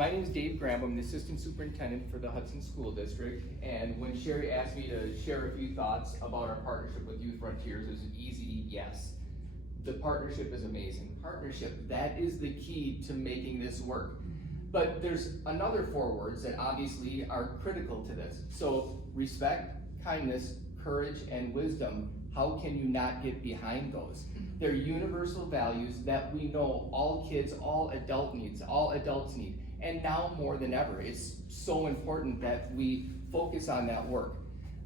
My name is Dave Graham. I'm the Assistant Superintendent for the Hudson School District. And when Sherry asked me to share a few thoughts about our partnership with Youth Frontiers, it was an easy yes. The partnership is amazing. Partnership, that is the key to making this work. But there's another 4 words that obviously are critical to this. So respect, kindness, courage, and wisdom. How can you not get behind those? They're universal values that we know all kids, all adults need. And now more than ever, it's so important that we focus on that work.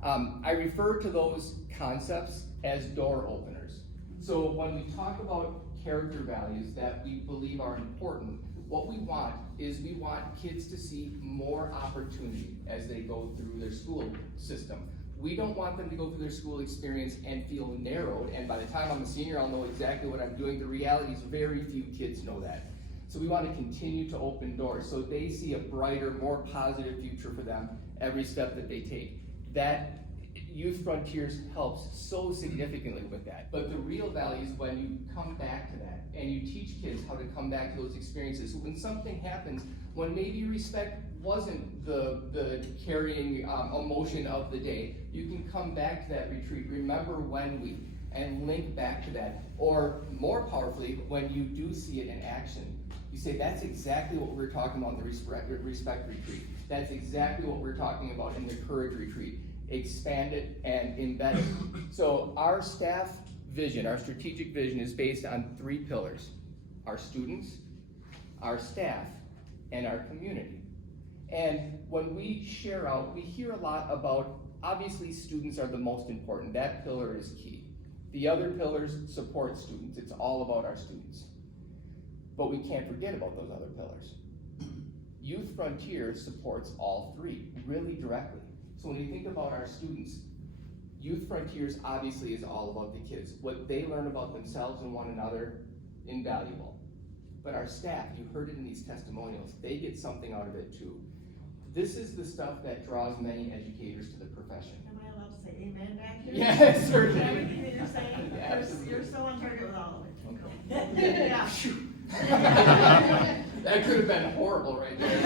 I refer to those concepts as door openers. So when we talk about character values that we believe are important, what we want is we want kids to see more opportunity as they go through their school system. We don't want them to go through their school experience and feel narrowed, and by the time I'm a senior, I'll know exactly what I'm doing. The reality is very few kids know that. So we want to continue to open doors so they see a brighter, more positive future for them every step that they take. That Youth Frontiers helps so significantly with that. But the real value is when you come back to that and you teach kids how to come back to those experiences. When something happens, when maybe respect wasn't the carrying emotion of the day, you can come back to that retreat, remember when we, and link back to that. Or more powerfully, when you do see it in action, you say, that's exactly what we're talking about in the respect retreat. That's exactly what we're talking about in the courage retreat. Expand it and embed it. So our staff vision, our strategic vision is based on 3 pillars: our students, our staff, and our community. And when we share out, we hear a lot about, obviously students are the most important. That pillar is key. The other pillars support students. It's all about our students. But we can't forget about those other pillars. Youth Frontiers supports all 3 really directly. So when you think about our students, Youth Frontiers obviously is all about the kids. What they learn about themselves and one another, invaluable. But our staff, you heard it in these testimonials, they get something out of it too. This is the stuff that draws many educators to the profession. Am I allowed to say amen back here? Yes, certainly. Everything that you're saying, Yeah, you're so on target with all of it. Okay. Yeah. That could have been horrible right there.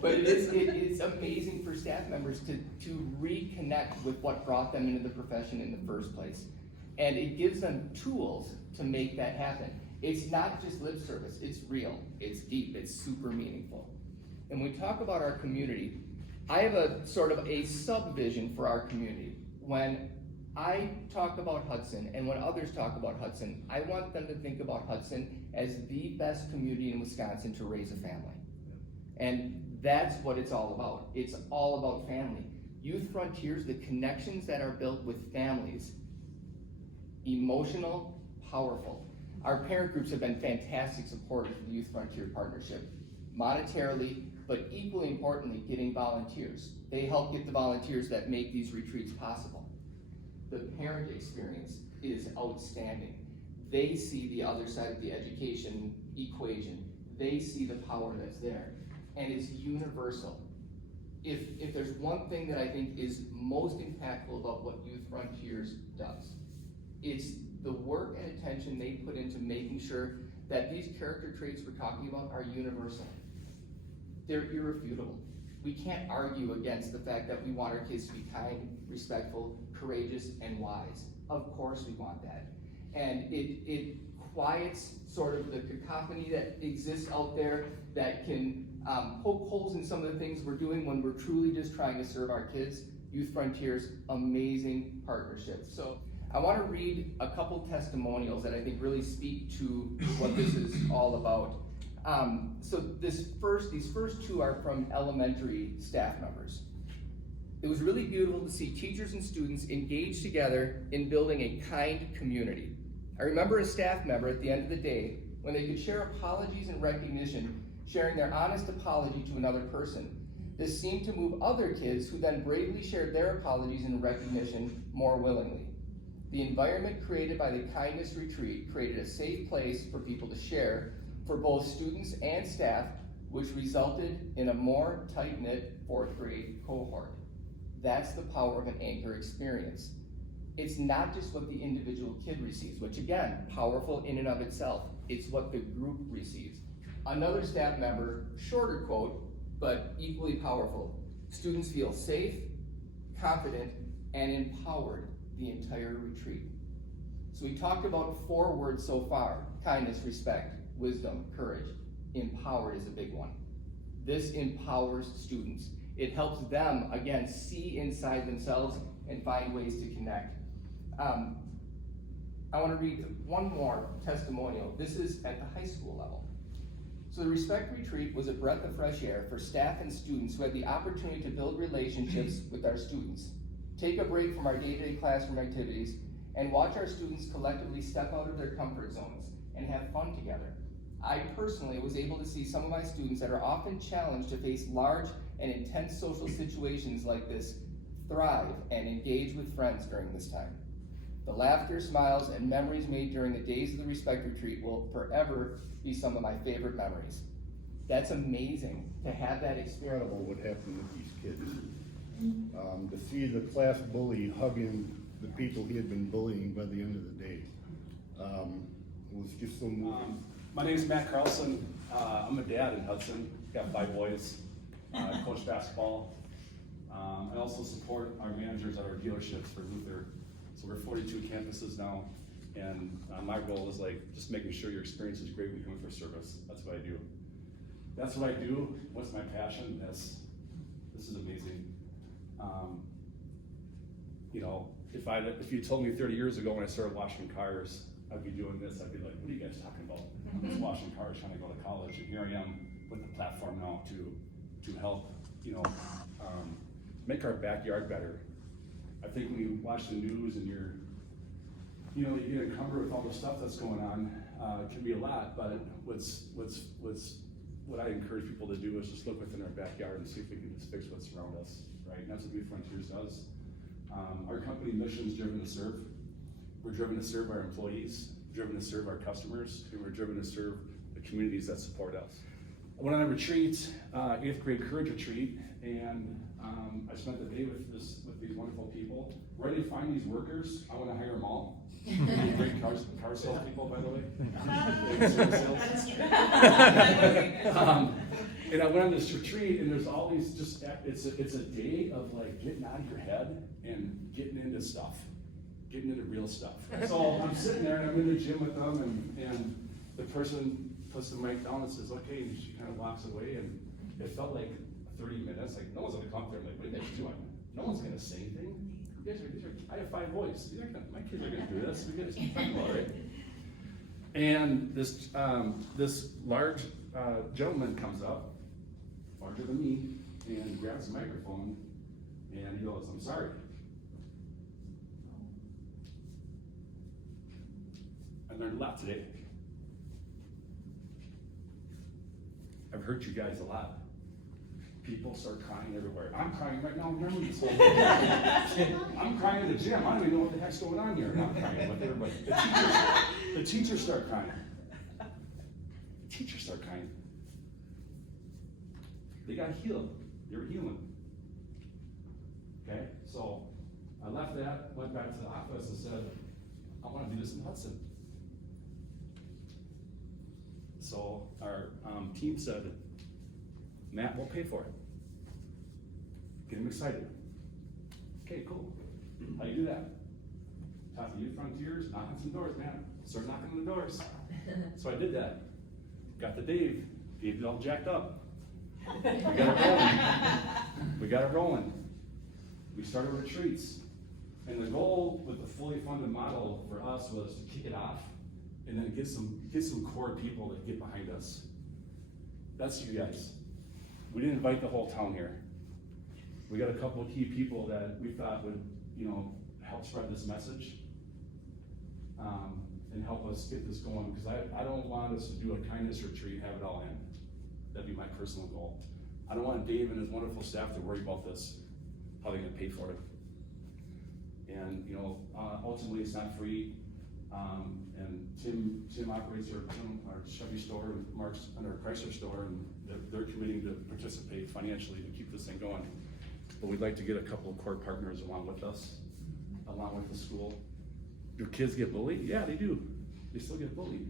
But it's amazing for staff members to reconnect with what brought them into the profession in the first place. And it gives them tools to make that happen. It's not just lip service, it's real, it's deep, it's super meaningful. And when we talk about our community, I have a sort of a sub-vision for our community. When I talk about Hudson, and when others talk about Hudson, I want them to think about Hudson as the best community in Wisconsin to raise a family. And that's what it's all about. It's all about family. Youth Frontiers, the connections that are built with families, emotional, powerful. Our parent groups have been fantastic supporters of the Youth Frontier Partnership, monetarily, but equally importantly, getting volunteers. They help get the volunteers that make these retreats possible. The parent experience is outstanding. They see the other side of the education equation. They see the power that's there, and it's universal. If there's one thing that I think is most impactful about what Youth Frontiers does, it's the work and attention they put into making sure that these character traits we're talking about are universal. They're irrefutable. We can't argue against the fact that we want our kids to be kind, respectful, courageous, and wise. Of course we want that. And it quiets sort of the cacophony that exists out there that can poke holes in some of the things we're doing when we're truly just trying to serve our kids. Youth Frontiers, amazing partnership. So I want to read a couple testimonials that I think really speak to what this is all about. So these first 2 are from elementary staff members. It was really beautiful to see teachers and students engage together in building a kind community. I remember a staff member at the end of the day when they could share apologies and recognition, sharing their honest apology to another person. This seemed to move other kids who then bravely shared their apologies and recognition more willingly. The environment created by the Kindness Retreat created a safe place for people to share for both students and staff, which resulted in a more tight-knit 4th grade cohort. That's the power of an anchor experience. It's not just what the individual kid receives, which again, powerful in and of itself, it's what the group receives. Another staff member, shorter quote, but equally powerful. Students feel safe, confident, and empowered the entire retreat. So we talked about 4 words so far: kindness, respect, wisdom, courage. Empowered is a big one. This empowers students. It helps them, again, see inside themselves and find ways to connect. I want to read one more testimonial. This is at the high school level. So the Respect Retreat was a breath of fresh air for staff and students who had the opportunity to build relationships with our students, take a break from our day-to-day classroom activities, and watch our students collectively step out of their comfort zones and have fun together. I personally was able to see some of my students that are often challenged to face large and intense social situations like this thrive and engage with friends during this time. The laughter, smiles, and memories made during the days of the Respect Retreat will forever be some of my favorite memories. That's amazing to have that experience. Incredible what happened with these kids. To see the class bully hugging the people he had been bullying by the end of the day. It was just so moving. My name is Matt Carlson. I'm a dad in Hudson. Got 5 boys. I coach basketball. I also support our managers at our dealerships for Luther. So we're 42 campuses now, and my role is like just making sure your experience is great when you come for service. That's what I do. That's what I do. What's my passion? This is amazing. You know, if you told me 30 years ago when I started washing cars, I'd be doing this, I'd be like, what are you guys talking about? I'm just washing cars trying to go to college, and here I am with the platform now to help, make our backyard better. I think when you watch the news and you get encumbered with all the stuff that's going on, it can be a lot, but what I encourage people to do is just look within our backyard and see if we can just fix what's around us, right? And that's what New Frontiers does. Our company mission is driven to serve. We're driven to serve our employees, driven to serve our customers, and we're driven to serve the communities that support us. I went on a retreat, 8th grade courage retreat, and I spent the day with these wonderful people. Ready to find these workers? I want to hire them all. Great car sales people, by the way. And I went on this retreat, and there's all these it's a day of like getting out of your head and getting into stuff, getting into real stuff. So I'm sitting there and I'm in the gym with them, and the person puts the mic down and says, okay, and she kind of walks away, and it felt like 30 minutes, like no one's gonna come up there and like, what are you guys doing? No one's gonna say anything. I have 5 boys. My kids are gonna do this. We gotta keep talking about it. And this large gentleman comes up, larger than me, and grabs the microphone, and he goes, I'm sorry. I learned a lot today. I've hurt you guys a lot. People start crying everywhere. I'm crying right now. Remember this whole thing. I'm crying at the gym. I don't even know what the heck's going on here. I'm not crying with everybody. The teachers start crying. The teachers start crying. They got healed. They were healing. Okay? So I left that, went back to the office and said, I want to do this in Hudson. So our team said, Matt, we'll pay for it. Get him excited. Okay, cool. How do you do that? Talk to Youth Frontiers, knock on some doors, man. Start knocking on the doors. So I did that. Got the Dave it all jacked up. We got it rolling. We started retreats. And the goal with the fully funded model for us was to kick it off and then get some core people that get behind us. That's you guys. We didn't invite the whole town here. We got a couple of key people that we thought would, help spread this message and help us get this going. Because I don't want us to do a kindness retreat and have it all end. That'd be my personal goal. I don't want Dave and his wonderful staff to worry about this, how they're gonna pay for it. And ultimately it's not free. And Tim operates our Chevy store and Mark's under a Chrysler store, and they're committing to participate financially to keep this thing going. But we'd like to get a couple of core partners along with us, along with the school. Do kids get bullied? Yeah, they do. They still get bullied.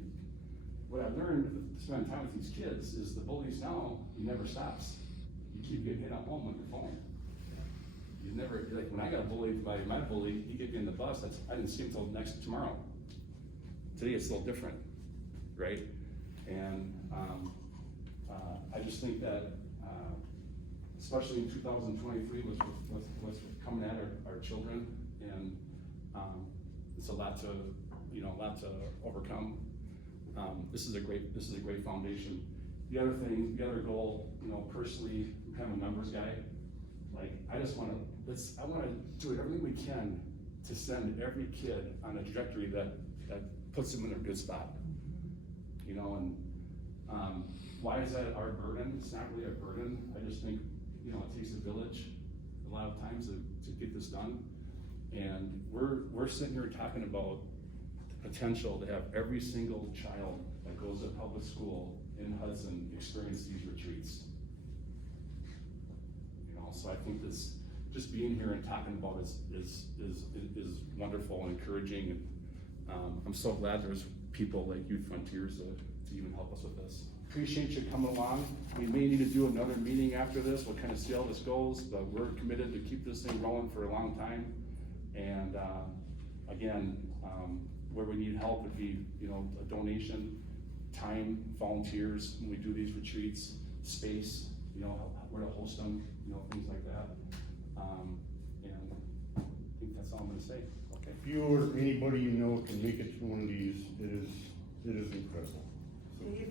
what I learned spending time with these kids is the bullies now, he never stops. You keep getting hit at home with your phone. You never, like, when I got bullied by my bully, he get me in the bus, I didn't see him till tomorrow. Today it's a little different, right? And, I just think that, especially in 2023 with what's coming at our children, and, it's a lot to overcome. This is a great foundation. The other goal, personally, I'm kind of a members guy. Like, I wanna do everything we can to send every kid on a trajectory that puts them in a good spot. And, why is that our burden? It's not really a burden. I just think, it takes a village a lot of times to get this done. And we're sitting here talking about the potential to have every single child that goes to public school in Hudson experience these retreats. So I think this, just being here and talking about it is wonderful and encouraging. And I'm so glad there's people like Youth Frontiers to even help us with this. Appreciate you coming along. We may need to do another meeting after this. We'll kind of see how this goes, but we're committed to keep this thing rolling for a long time. And again, where we need help would be, a donation, time, volunteers when we do these retreats, space, where to host them, things like that. And I think that's all I'm gonna say. Okay. If you or anybody you know can make it to one of these, it is incredible. So you